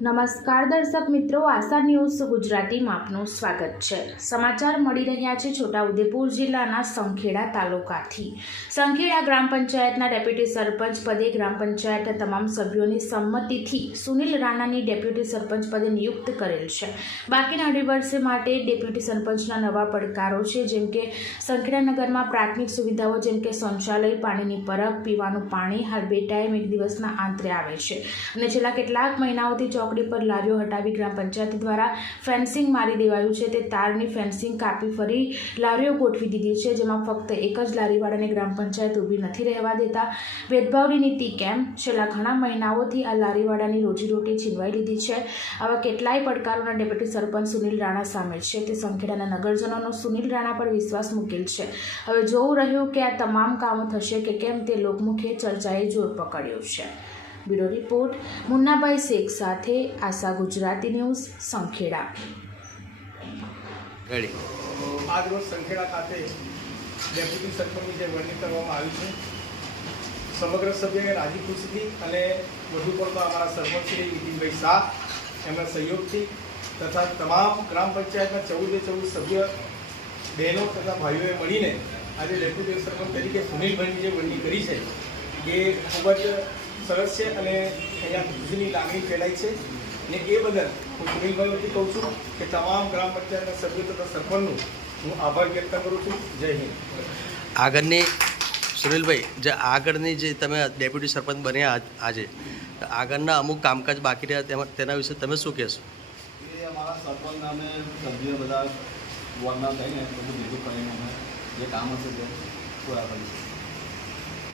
નમસ્કાર દર્શક મિત્રો, આશા ન્યૂઝ ગુજરાતીમાં આપનું સ્વાગત છે. સમાચાર મળી રહ્યા છે છોટાઉદેપુર જિલ્લાના સંખેડા તાલુકાથી. સંખેડા ગ્રામ પંચાયતના ડેપ્યુટી સરપંચ પદે ગ્રામ પંચાયતના તમામ સભ્યોની સંમતિથી સુનિલ રાણાની ડેપ્યુટી સરપંચ પદે નિયુક્ત કરેલ છે. બાકીના અઢી વર્ષ માટે ડેપ્યુટી સરપંચના નવા પડકારો છે, જેમ કે સંખેડા નગરમાં પ્રાથમિક સુવિધાઓ, જેમ કે શૌચાલય, પાણીની પરબ, પીવાનું પાણી, હાલ બે ટાઈમ એક દિવસના આંતરે આવે છે. અને છેલ્લા કેટલાક મહિનાઓથી ચોકડી પર લારીઓ હટાવી ગ્રામ પંચાયત દ્વારા ફેન્સિંગ મારી દેવાયું છે. તે તારની ફેન્સિંગ કાપી ફરી લારીઓ ગોઠવી દીધી છે, જેમાં ફક્ત એક જ લારીવાળાને ગ્રામ પંચાયત ઊભી નથી રહેવા દેતા. ભેદભાવની નીતિ કેમ? છેલ્લા ઘણા મહિનાઓથી આ લારીવાળાની રોજીરોટી છીનવાઈ લીધી છે. આવા કેટલાય પડકારોના ડેપ્યુટી સરપંચ સુનિલ રાણા સામે છે. તે સંખેડાના નગરજનોનો સુનિલ રાણા પર વિશ્વાસ મૂકેલ છે. હવે જોવું રહ્યું કે આ તમામ કામો થશે કે કેમ તે લોકમુખે ચર્ચાએ જોર પકડ્યું છે. બ્યુરો રિપોર્ટ મુન્નાભાઈ શેખ સાથે આશા ગુજરાતી ન્યૂઝ સંખેડા. રેડી આજ રોજ સંખેડા ખાતે ડેપ્યુટી સરપંચની જે વરણી કરવામાં આવી છે સમગ્ર સભ્ય રાજી ખુશીથી અને વધુ પડતા અમારા સરપંચ શ્રી નીતિનભાઈ શાહ એમના સહયોગથી તથા તમામ ગ્રામ પંચાયતના ચૌદે ચૌદ સભ્ય બહેનો તથા ભાઈઓએ મળીને આજે ડેપ્યુટી સરપંચ તરીકે સુનિલભાઈની જે વરણી કરી છે એ ખૂબ જ સરસ છે અને અહીંયા ખુશીની લાગણી ફેલાય છે. ને એ બદલ હું સુનિલભાઈ વતી કહું છું કે તમામ ગ્રામ પંચાયતના સભ્યો તથા સરપંચનું હું આભાર વ્યક્ત કરું છું. જય હિન્દ. આગળની સુનિલભાઈ જે આગળની જે તમે ડેપ્યુટી સરપંચ બન્યા આજ- આગળના અમુક કામકાજ બાકી રહ્યા તેમાં તેના વિશે તમે શું કહેશો? એ અમારા સરપંચ અમે સભ્ય બધા વોર્ડના થઈને બધું ભેગું કરીને અમે જે કામ હશે તે પૂરા કરીશું.